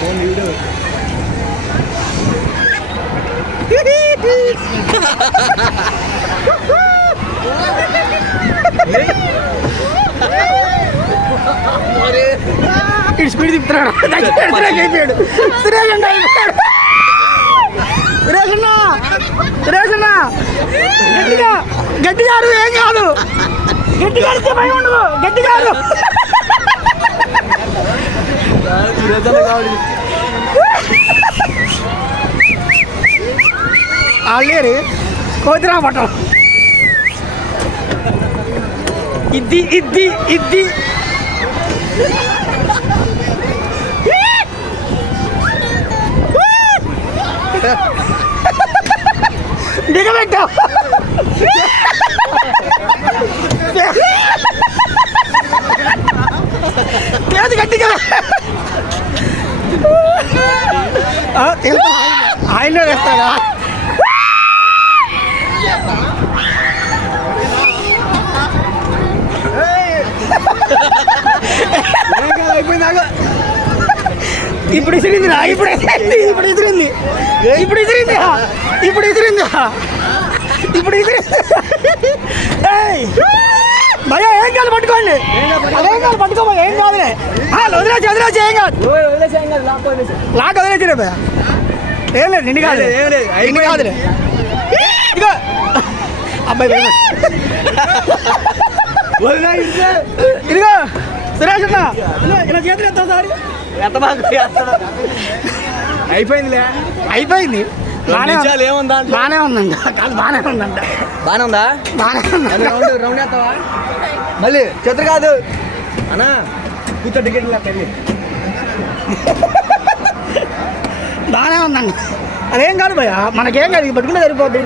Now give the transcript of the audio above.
Phone వీడు speed తిప్పుతున్నాడు. గట్టిగా ఏం కాదు, గట్టిగా భయం ఉండదు, గట్టిగా ఆల్రెడీ కోతిరా పట్టం. ఇది ఇది ఇది దిగబెట్టావు. లేదు గట్టిగా ఆయిల్లో వేస్తాడా? అయిపోయిందాగా ఇప్పుడు ఇసిరిందిరా, ఇప్పుడు ఇసిరింది, ఇప్పుడు ఇసిరింది, ఇప్పుడు ఇసిరింది, ఇప్పుడు ఇసిరింది, ఇప్పుడు ఇసిరింది. భయ ఏం కాదు, పట్టుకోండి, అదేం కాదు, పట్టుకోబోయే ఏం కాదులే. వదిలేసి వదిలేసి ఏం కాదు, లాక్ వదిలేసిరే భయ. ఏం లేదు, నిన్ను కాదు, నిన్ను కాదులే. ఇదిగో అబ్బాయి ఇదిగో సురేష్ అన్న, ఇలా చేతులు ఎత్తావు సార్. అయిపోయిందిలే, అయిపోయింది. బాగానే ఏముందా? బాగానే ఉందంట, కాదు బాగానే ఉందంట. బాగానే ఉందా? బాగానే ఉందా? రౌండ్ వేస్తావా మళ్ళీ? చేతులు కాదు అన్నా, కూర్చో టికెట్ పెళ్ళి. బాగానే ఉందండి. అదేం కాదు భయ, మనకేం కాదు, పట్టుకుంటే సరిపోద్ది.